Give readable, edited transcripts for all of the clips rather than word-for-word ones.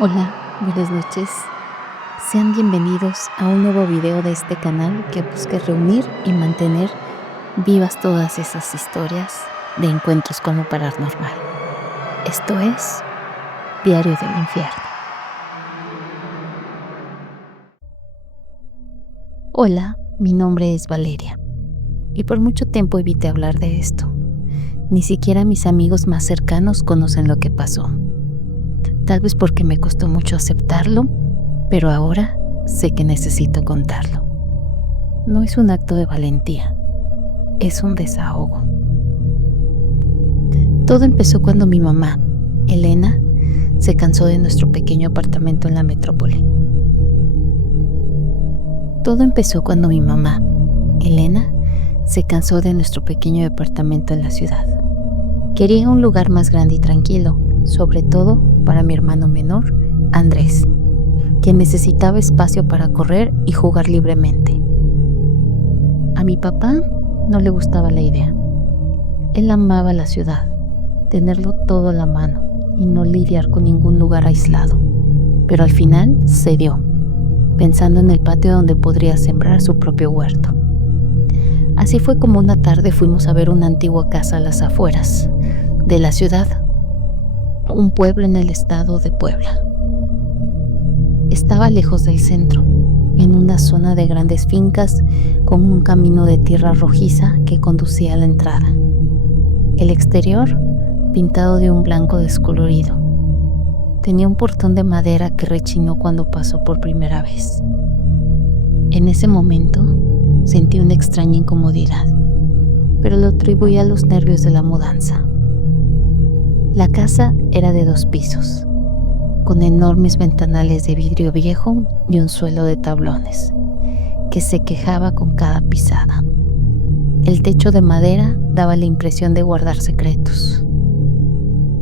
Hola, buenas noches. Sean bienvenidos a un nuevo video de este canal que busca reunir y mantener vivas todas esas historias de encuentros con lo paranormal. Esto es Diario del Infierno. Hola, mi nombre es Valeria y por mucho tiempo evité hablar de esto. Ni siquiera mis amigos más cercanos conocen lo que pasó. Tal vez porque me costó mucho aceptarlo, pero ahora sé que necesito contarlo. No es un acto de valentía, es un desahogo. Todo empezó cuando mi mamá, Elena, se cansó de nuestro pequeño apartamento en la metrópoli. Todo empezó cuando mi mamá, Elena, se cansó de nuestro pequeño departamento en la ciudad. Quería un lugar más grande y tranquilo, sobre todo para mi hermano menor, Andrés, quien necesitaba espacio para correr y jugar libremente. A mi papá no le gustaba la idea. Él amaba la ciudad, tenerlo todo a la mano y no lidiar con ningún lugar aislado. Pero al final cedió, pensando en el patio donde podría sembrar su propio huerto. Así fue como una tarde fuimos a ver una antigua casa a las afueras de la ciudad, un pueblo en el estado de Puebla. Estaba lejos del centro, en una zona de grandes fincas con un camino de tierra rojiza que conducía a la entrada. El exterior, pintado de un blanco descolorido, tenía un portón de madera que rechinó cuando pasó por primera vez. En ese momento sentí una extraña incomodidad, pero lo atribuí a los nervios de la mudanza. La casa era de 2 pisos, con enormes ventanales de vidrio viejo y un suelo de tablones, que se quejaba con cada pisada. El techo de madera daba la impresión de guardar secretos.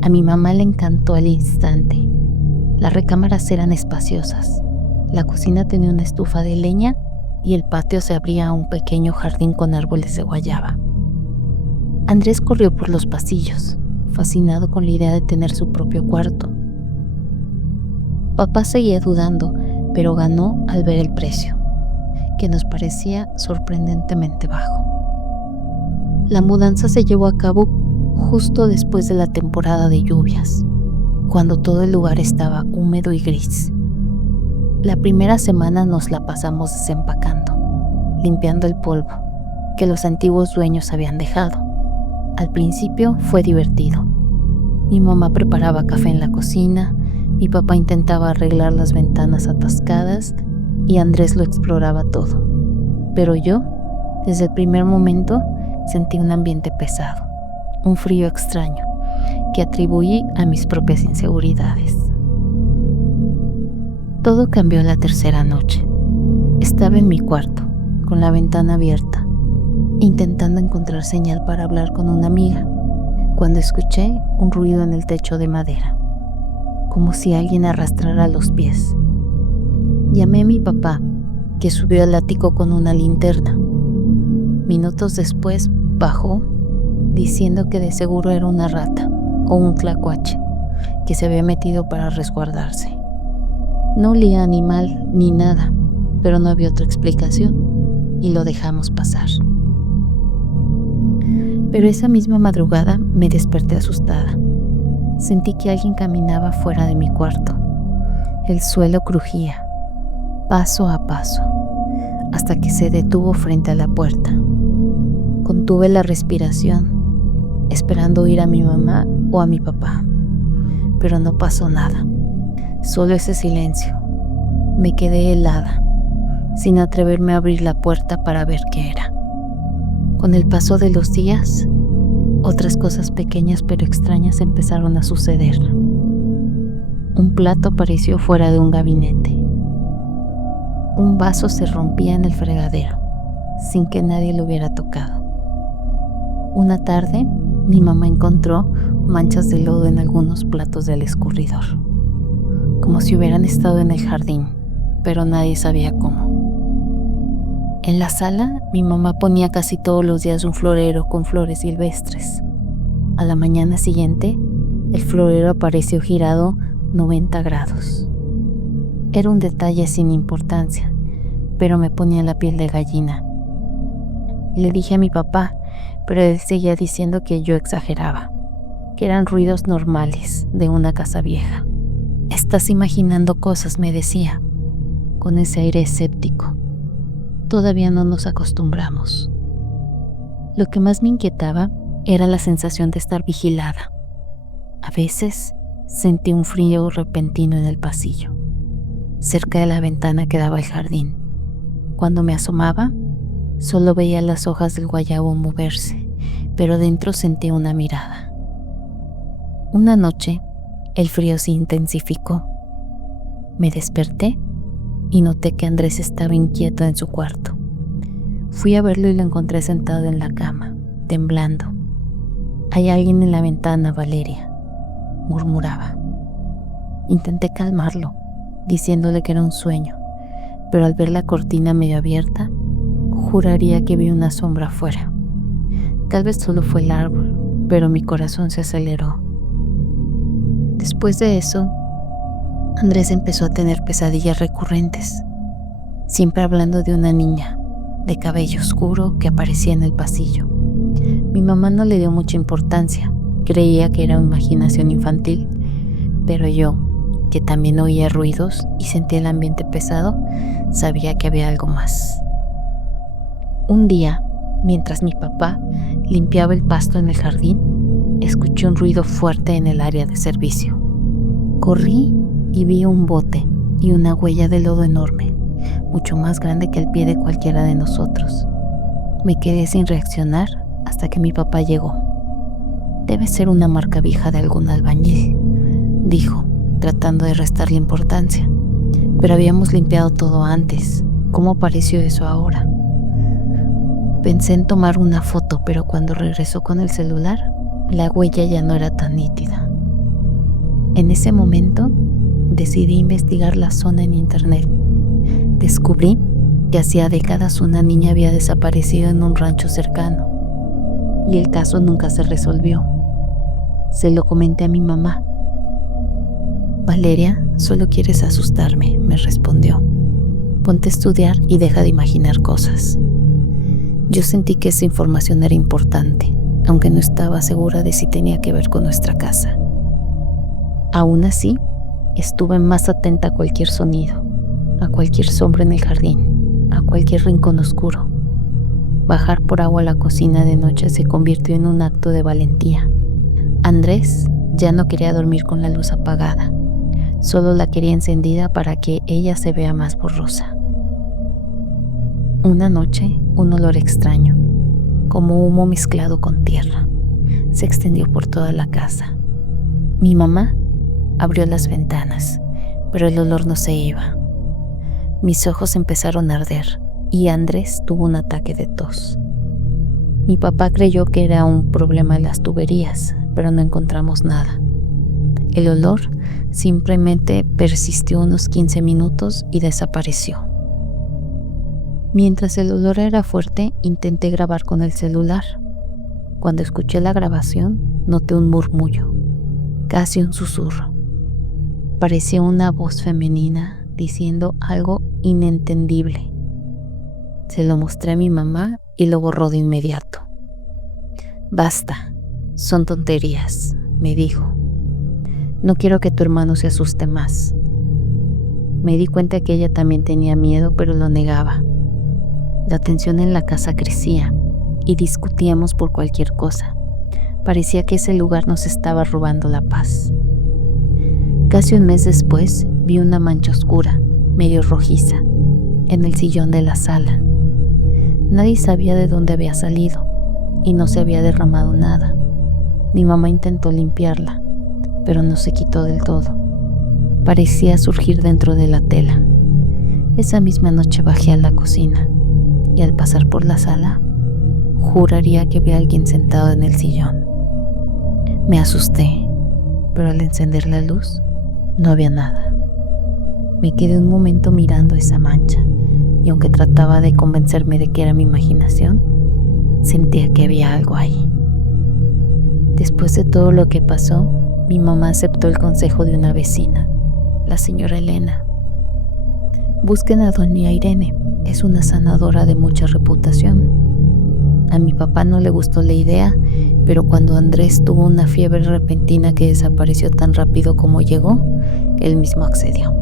A mi mamá le encantó al instante. Las recámaras eran espaciosas. La cocina tenía una estufa de leña y el patio se abría a un pequeño jardín con árboles de guayaba. Andrés corrió por los pasillos, fascinado con la idea de tener su propio cuarto. Papá seguía dudando, pero ganó al ver el precio, que nos parecía sorprendentemente bajo. La mudanza se llevó a cabo justo después de la temporada de lluvias, cuando todo el lugar estaba húmedo y gris. La primera semana nos la pasamos desempacando, limpiando el polvo que los antiguos dueños habían dejado. Al principio fue divertido. Mi mamá preparaba café en la cocina, mi papá intentaba arreglar las ventanas atascadas y Andrés lo exploraba todo. Pero yo, desde el primer momento, sentí un ambiente pesado, un frío extraño, que atribuí a mis propias inseguridades. Todo cambió la tercera noche. Estaba en mi cuarto, con la ventana abierta, intentando encontrar señal para hablar con una amiga, cuando escuché un ruido en el techo de madera, como si alguien arrastrara los pies. Llamé a mi papá, que subió al ático con una linterna. Minutos después bajó, diciendo que de seguro era una rata o un tlacuache que se había metido para resguardarse. No olía a animal ni nada, pero no había otra explicación y lo dejamos pasar. Pero esa misma madrugada me desperté asustada. Sentí que alguien caminaba fuera de mi cuarto. El suelo crujía, paso a paso, hasta que se detuvo frente a la puerta. Contuve la respiración, esperando oír a mi mamá o a mi papá, pero no pasó nada. Solo ese silencio. Me quedé helada, sin atreverme a abrir la puerta para ver qué era. Con el paso de los días, otras cosas pequeñas pero extrañas empezaron a suceder. Un plato apareció fuera de un gabinete. Un vaso se rompía en el fregadero, sin que nadie lo hubiera tocado. Una tarde, mi mamá encontró manchas de lodo en algunos platos del escurridor, como si hubieran estado en el jardín, pero nadie sabía cómo. En la sala, mi mamá ponía casi todos los días un florero con flores silvestres. A la mañana siguiente, el florero apareció girado 90 grados. Era un detalle sin importancia, pero me ponía la piel de gallina. Le dije a mi papá, pero él seguía diciendo que yo exageraba, que eran ruidos normales de una casa vieja. Estás imaginando cosas, me decía, con ese aire escéptico. Todavía no nos acostumbramos. Lo que más me inquietaba era la sensación de estar vigilada. A veces sentí un frío repentino en el pasillo. Cerca de la ventana quedaba el jardín. Cuando me asomaba, solo veía las hojas del guayabo moverse, pero dentro sentía una mirada. Una noche, el frío se intensificó. Me desperté y noté que Andrés estaba inquieto en su cuarto. Fui a verlo y lo encontré sentado en la cama, temblando. «Hay alguien en la ventana, Valeria», murmuraba. Intenté calmarlo, diciéndole que era un sueño, pero al ver la cortina medio abierta, juraría que vi una sombra afuera. Tal vez solo fue el árbol, pero mi corazón se aceleró. Después de eso, Andrés empezó a tener pesadillas recurrentes, siempre hablando de una niña de cabello oscuro que aparecía en el pasillo. Mi mamá no le dio mucha importancia, creía que era imaginación infantil, pero yo, que también oía ruidos y sentía el ambiente pesado, sabía que había algo más. Un día, mientras mi papá limpiaba el pasto en el jardín, escuché un ruido fuerte en el área de servicio. Corrí y vi un bote y una huella de lodo enorme, mucho más grande que el pie de cualquiera de nosotros. Me quedé sin reaccionar hasta que mi papá llegó. «Debe ser una marca vieja de algún albañil», dijo, tratando de restarle importancia. «Pero habíamos limpiado todo antes. ¿Cómo apareció eso ahora?» Pensé en tomar una foto, pero cuando regresó con el celular, la huella ya no era tan nítida. En ese momento, decidí investigar la zona en internet. Descubrí que hacía décadas una niña había desaparecido en un rancho cercano, y el caso nunca se resolvió. Se lo comenté a mi mamá. «Valeria, solo quieres asustarme», me respondió. «Ponte a estudiar y deja de imaginar cosas». Yo sentí que esa información era importante, aunque no estaba segura de si tenía que ver con nuestra casa. Aún así, estuve más atenta a cualquier sonido, a cualquier sombra en el jardín, a cualquier rincón oscuro. Bajar por agua a la cocina de noche se convirtió en un acto de valentía. Andrés ya no quería dormir con la luz apagada, solo la quería encendida para que ella se vea más borrosa. Una noche, un olor extraño, como humo mezclado con tierra, se extendió por toda la casa. Mi mamá abrió las ventanas, pero el olor no se iba. Mis ojos empezaron a arder y Andrés tuvo un ataque de tos. Mi papá creyó que era un problema de las tuberías, pero no encontramos nada. El olor simplemente persistió unos 15 minutos y desapareció. Mientras el olor era fuerte, intenté grabar con el celular. Cuando escuché la grabación, noté un murmullo, casi un susurro. Parecía una voz femenina diciendo algo inentendible. Se lo mostré a mi mamá y lo borró de inmediato. «Basta, son tonterías», me dijo. «No quiero que tu hermano se asuste más». Me di cuenta que ella también tenía miedo, pero lo negaba. La tensión en la casa crecía y discutíamos por cualquier cosa. Parecía que ese lugar nos estaba robando la paz. Casi un mes después vi una mancha oscura, medio rojiza, en el sillón de la sala. Nadie sabía de dónde había salido y no se había derramado nada. Mi mamá intentó limpiarla, pero no se quitó del todo. Parecía surgir dentro de la tela. Esa misma noche bajé a la cocina y al pasar por la sala, juraría que vi a alguien sentado en el sillón. Me asusté, pero al encender la luz, no había nada. Me quedé un momento mirando esa mancha, y aunque trataba de convencerme de que era mi imaginación, sentía que había algo ahí. Después de todo lo que pasó, mi mamá aceptó el consejo de una vecina, la señora Elena. Busquen a doña Irene, es una sanadora de mucha reputación. A mi papá no le gustó la idea, pero cuando Andrés tuvo una fiebre repentina que desapareció tan rápido como llegó, él mismo accedió.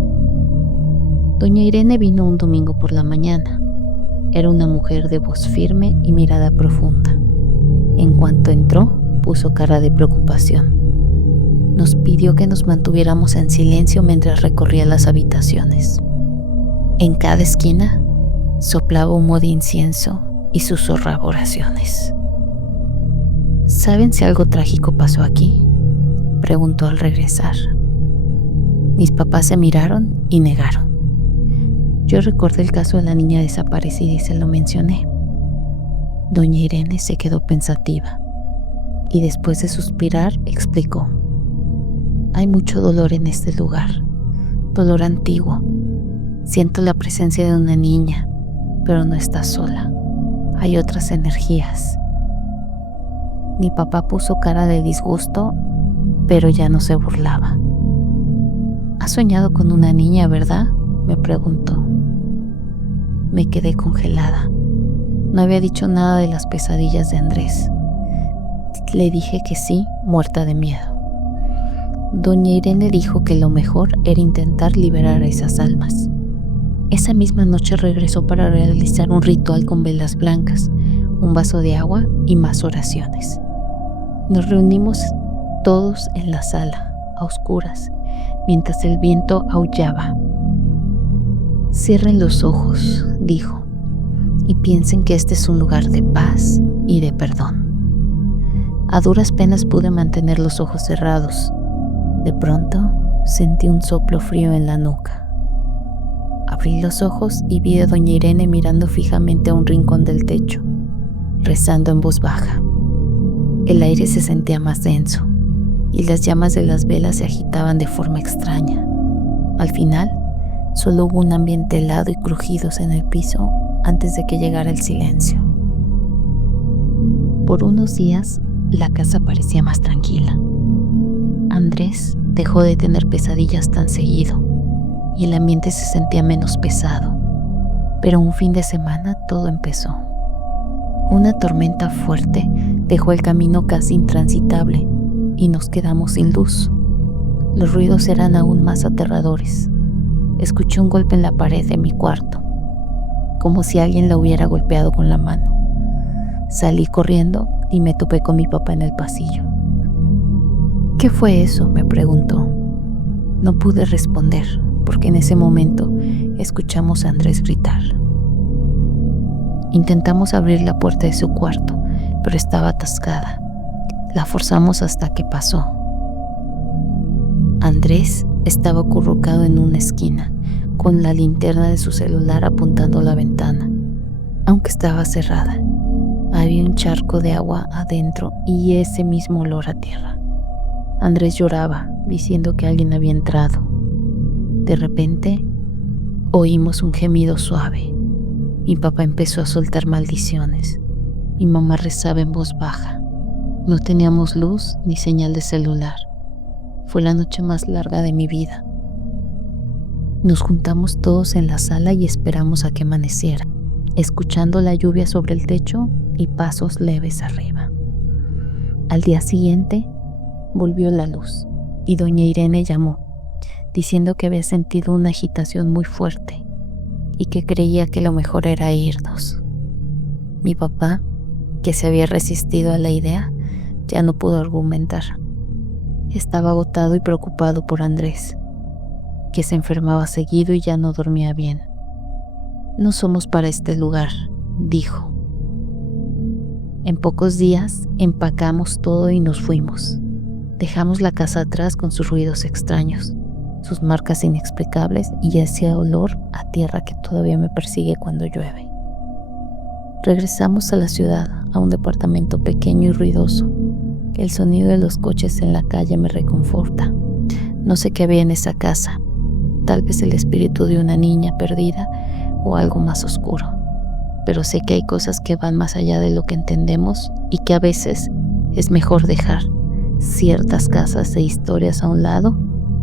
Doña Irene vino un domingo por la mañana. Era una mujer de voz firme y mirada profunda. En cuanto entró, puso cara de preocupación. Nos pidió que nos mantuviéramos en silencio mientras recorría las habitaciones. En cada esquina soplaba humo de incienso y susurraba oraciones. ¿Saben si algo trágico pasó aquí?, preguntó al regresar. Mis papás se miraron y negaron. Yo recordé el caso de la niña desaparecida y se lo mencioné. Doña Irene se quedó pensativa y después de suspirar explicó. Hay mucho dolor en este lugar, dolor antiguo. Siento la presencia de una niña, pero no está sola. Hay otras energías. Mi papá puso cara de disgusto, pero ya no se burlaba. ¿Has soñado con una niña, verdad?, me preguntó. Me quedé congelada. No había dicho nada de las pesadillas de Andrés. Le dije que sí, muerta de miedo. Doña Irene dijo que lo mejor era intentar liberar a esas almas. Esa misma noche regresó para realizar un ritual con velas blancas, un vaso de agua y más oraciones. Nos reunimos todos en la sala, a oscuras, mientras el viento aullaba. Cierren los ojos, dijo, y piensen que este es un lugar de paz y de perdón. A duras penas pude mantener los ojos cerrados. De pronto sentí un soplo frío en la nuca. Abrí los ojos y vi a doña Irene mirando fijamente a un rincón del techo, rezando en voz baja. El aire se sentía más denso y las llamas de las velas se agitaban de forma extraña. Al final, solo hubo un ambiente helado y crujidos en el piso antes de que llegara el silencio. Por unos días, la casa parecía más tranquila. Andrés dejó de tener pesadillas tan seguido y el ambiente se sentía menos pesado. Pero un fin de semana todo empezó. Una tormenta fuerte dejó el camino casi intransitable y nos quedamos sin luz. Los ruidos eran aún más aterradores. Escuché un golpe en la pared de mi cuarto, como si alguien la hubiera golpeado con la mano. Salí corriendo y me topé con mi papá en el pasillo. ¿Qué fue eso?, me preguntó. No pude responder, porque en ese momento escuchamos a Andrés gritar. Intentamos abrir la puerta de su cuarto, pero estaba atascada. La forzamos hasta que pasó. Andrés estaba acurrucado en una esquina, con la linterna de su celular apuntando a la ventana. Aunque estaba cerrada, había un charco de agua adentro y ese mismo olor a tierra. Andrés lloraba, diciendo que alguien había entrado. De repente, oímos un gemido suave. Mi papá empezó a soltar maldiciones. Mi mamá rezaba en voz baja. No teníamos luz ni señal de celular. Fue la noche más larga de mi vida. Nos juntamos todos en la sala y esperamos a que amaneciera, escuchando la lluvia sobre el techo y pasos leves arriba. Al día siguiente, volvió la luz y doña Irene llamó, diciendo que había sentido una agitación muy fuerte y que creía que lo mejor era irnos. Mi papá, que se había resistido a la idea, ya no pudo argumentar. Estaba agotado y preocupado por Andrés, que se enfermaba seguido y ya no dormía bien. No somos para este lugar, dijo. En pocos días empacamos todo y nos fuimos. Dejamos la casa atrás con sus ruidos extraños, sus marcas inexplicables y ese olor a tierra que todavía me persigue cuando llueve. Regresamos a la ciudad, a un departamento pequeño y ruidoso. El sonido de los coches en la calle me reconforta. No sé qué había en esa casa, tal vez el espíritu de una niña perdida o algo más oscuro. Pero sé que hay cosas que van más allá de lo que entendemos y que a veces es mejor dejar ciertas casas e historias a un lado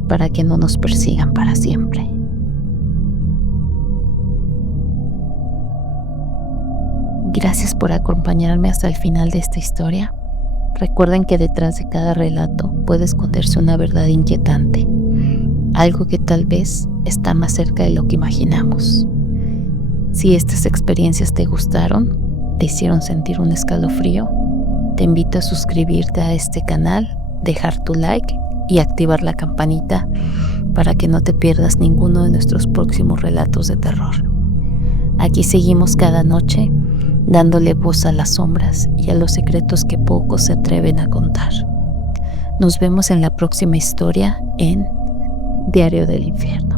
para que no nos persigan para siempre. Gracias por acompañarme hasta el final de esta historia. Recuerden que detrás de cada relato puede esconderse una verdad inquietante, algo que tal vez está más cerca de lo que imaginamos. Si estas experiencias te gustaron, te hicieron sentir un escalofrío, te invito a suscribirte a este canal, dejar tu like y activar la campanita para que no te pierdas ninguno de nuestros próximos relatos de terror. Aquí seguimos cada noche, dándole voz a las sombras y a los secretos que pocos se atreven a contar. Nos vemos en la próxima historia en Diario del Infierno.